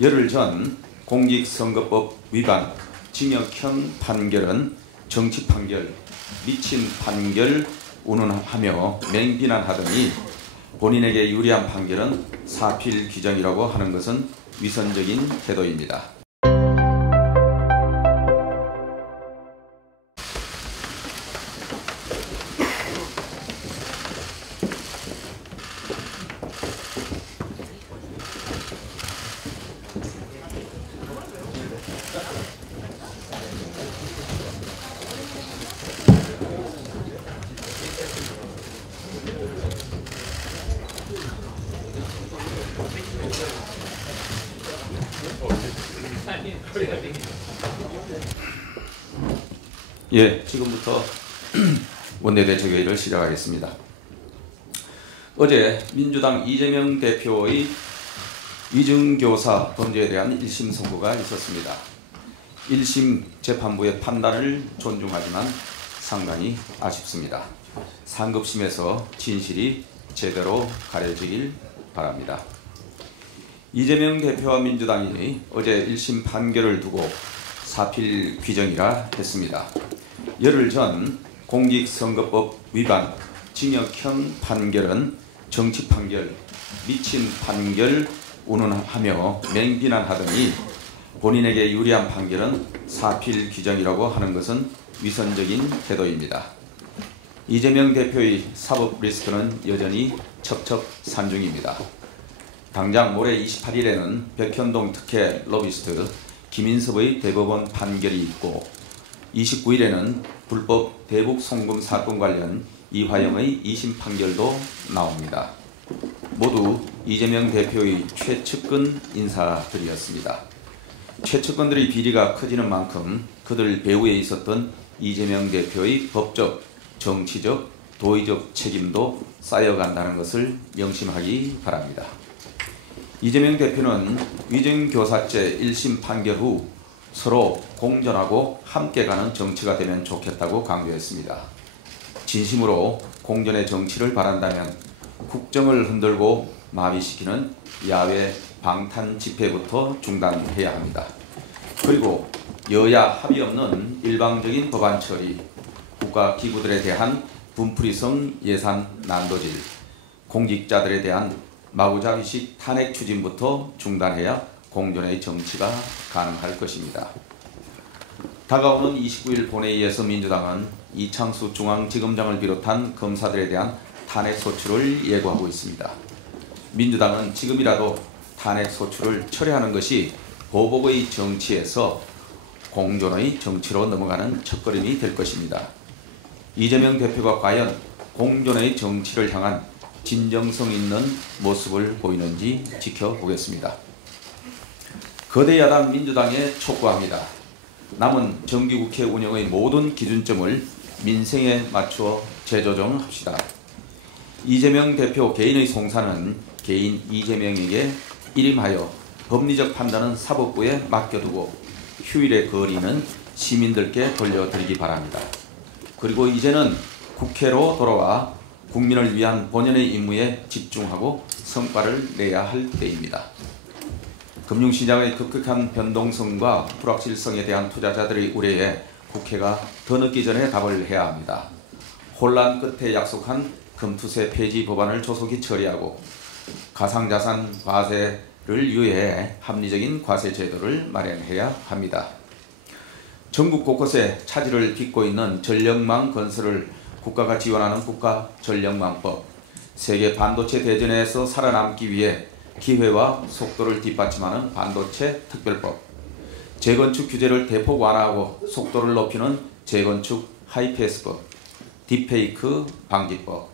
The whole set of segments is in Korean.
열흘 전 공직선거법 위반 징역형 판결은 정치 판결, 미친 판결 운운하며 맹비난하더니 본인에게 유리한 판결은 사필 규정이라고 하는 것은 위선적인 태도입니다. 지금부터 원내대책회의를 시작하겠습니다. 어제 민주당 이재명 대표의 위증교사 범죄에 대한 1심 선고가 있었습니다. 1심 재판부의 판단을 존중하지만 상당히 아쉽습니다. 상급심에서 진실이 제대로 가려지길 바랍니다. 이재명 대표와 민주당이 어제 1심 판결을 두고 사필 규정이라 했습니다. 열흘 전 공직선거법 위반 징역형 판결은 정치 판결, 미친 판결 운운하며 맹비난하더니 본인에게 유리한 판결은 사필 규정이라고 하는 것은 위선적인 태도입니다. 이재명 대표의 사법 리스크는 여전히 첩첩산중입니다. 당장 모레 28일에는 백현동 특혜 로비스트 김인섭의 대법원 판결이 있고 29일에는 불법 대북 송금 사건 관련 이화영의 2심 판결도 나옵니다. 모두 이재명 대표의 최측근 인사들이었습니다. 최측근들의 비리가 커지는 만큼 그들 배후에 있었던 이재명 대표의 법적, 정치적, 도의적 책임도 쌓여간다는 것을 명심하기 바랍니다. 이재명 대표는 위증교사죄 1심 판결 후 서로 공존하고 함께 가는 정치가 되면 좋겠다고 강조했습니다. 진심으로 공존의 정치를 바란다면 국정을 흔들고 마비시키는 야외 방탄 집회부터 중단해야 합니다. 그리고 여야 합의 없는 일방적인 법안 처리, 국가기구들에 대한 분풀이성 예산 난도질, 공직자들에 대한 마구잡이식 탄핵 추진부터 중단해야 공존의 정치가 가능할 것입니다. 다가오는 29일 본회의에서 민주당은 이창수 중앙지검장을 비롯한 검사들에 대한 탄핵 소추를 예고하고 있습니다. 민주당은 지금이라도 탄핵 소추를 철회하는 것이 보복의 정치에서 공존의 정치로 넘어가는 첫걸음이 될 것입니다. 이재명 대표가 과연 공존의 정치를 향한 진정성 있는 모습을 보이는지 지켜보겠습니다. 거대 야당 민주당에 촉구합니다. 남은 정기국회 운영의 모든 기준점을 민생에 맞추어 재조정합시다. 이재명 대표 개인의 송사는 개인 이재명에게 일임하여 법리적 판단은 사법부에 맡겨두고 휴일의 거리는 시민들께 돌려드리기 바랍니다. 그리고 이제는 국회로 돌아와 국민을 위한 본연의 임무에 집중하고 성과를 내야 할 때입니다. 금융시장의 급격한 변동성과 불확실성에 대한 투자자들의 우려에 국회가 더 늦기 전에 답을 해야 합니다. 혼란 끝에 약속한 금투세 폐지 법안을 조속히 처리하고 가상자산 과세를 유예해 합리적인 과세 제도를 마련해야 합니다. 전국 곳곳에 차질을 빚고 있는 전력망 건설을 국가가 지원하는 국가전력망법, 세계 반도체 대전에서 살아남기 위해 기회와 속도를 뒷받침하는 반도체 특별법, 재건축 규제를 대폭 완화하고 속도를 높이는 재건축 하이패스법, 딥페이크 방지법,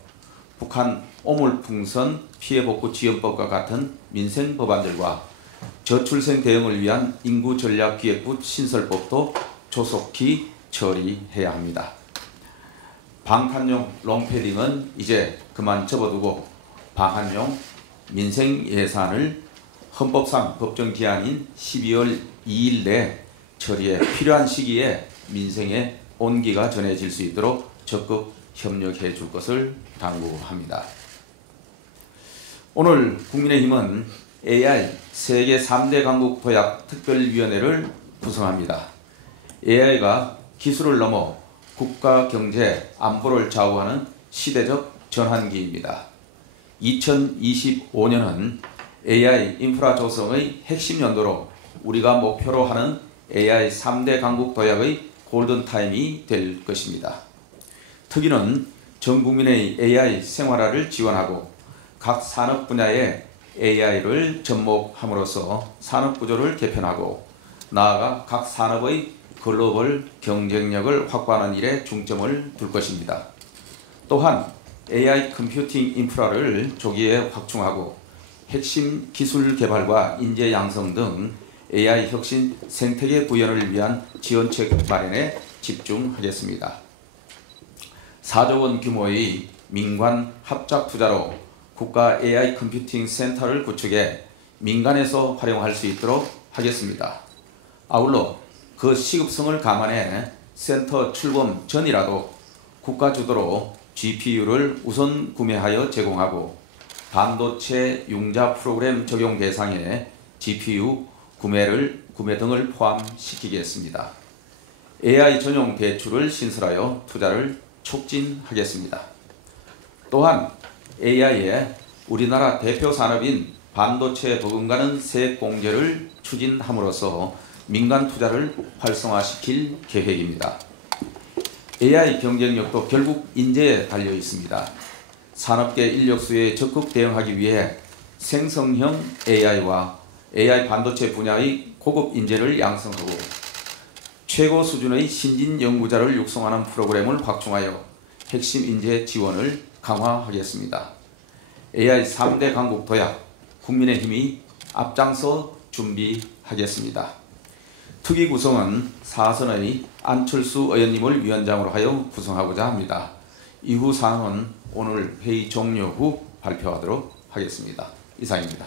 북한 오물풍선 피해복구 지원법과 같은 민생 법안들과 저출생 대응을 위한 인구전략기획부 신설법도 조속히 처리해야 합니다. 방탄용 롱패딩은 이제 그만 접어두고 방한용 민생 예산을 헌법상 법정 기한인 12월 2일 내 처리에 필요한 시기에 민생의 온기가 전해질 수 있도록 적극 협력해 줄 것을 당부합니다. 오늘 국민의힘은 AI 세계 3대 강국 도약 특별위원회를 구성합니다. AI가 기술을 넘어 국가 경제, 안보를 좌우하는 시대적 전환기입니다. 2025년은 AI 인프라 조성의 핵심 연도로 우리가 목표로 하는 AI 3대 강국 도약의 골든타임이 될 것입니다. 특위는 전 국민의 AI 생활화를 지원하고 각 산업 분야의 AI를 접목함으로써 산업 구조를 개편하고 나아가 각 산업의 글로벌 경쟁력을 확보하는 일에 중점을 둘 것입니다. 또한 AI 컴퓨팅 인프라를 조기에 확충하고 핵심 기술 개발과 인재 양성 등 AI 혁신 생태계 구현을 위한 지원책 마련에 집중하겠습니다. 4조 원 규모의 민관 합작 투자로 국가 AI 컴퓨팅 센터를 구축해 민간에서 활용할 수 있도록 하겠습니다. 아울러 그 시급성을 감안해 센터 출범 전이라도 국가 주도로 GPU를 우선 구매하여 제공하고 반도체 융자 프로그램 적용 대상에 GPU 구매 등을 포함시키겠습니다. AI 전용 대출을 신설하여 투자를 촉진하겠습니다. 또한 AI의 우리나라 대표 산업인 반도체 버금가는 세액공제를 추진함으로써 민간 투자를 활성화시킬 계획입니다. AI 경쟁력도 결국 인재에 달려 있습니다. 산업계 인력수에 적극 대응하기 위해 생성형 AI와 AI 반도체 분야의 고급 인재를 양성하고 최고 수준의 신진 연구자를 육성하는 프로그램을 확충하여 핵심 인재 지원을 강화하겠습니다. AI 3대 강국 도약, 국민의힘이 앞장서 준비하겠습니다. 특위 구성은 사선의 안철수 의원님을 위원장으로 하여 구성하고자 합니다. 이후 사항은 오늘 회의 종료 후 발표하도록 하겠습니다. 이상입니다.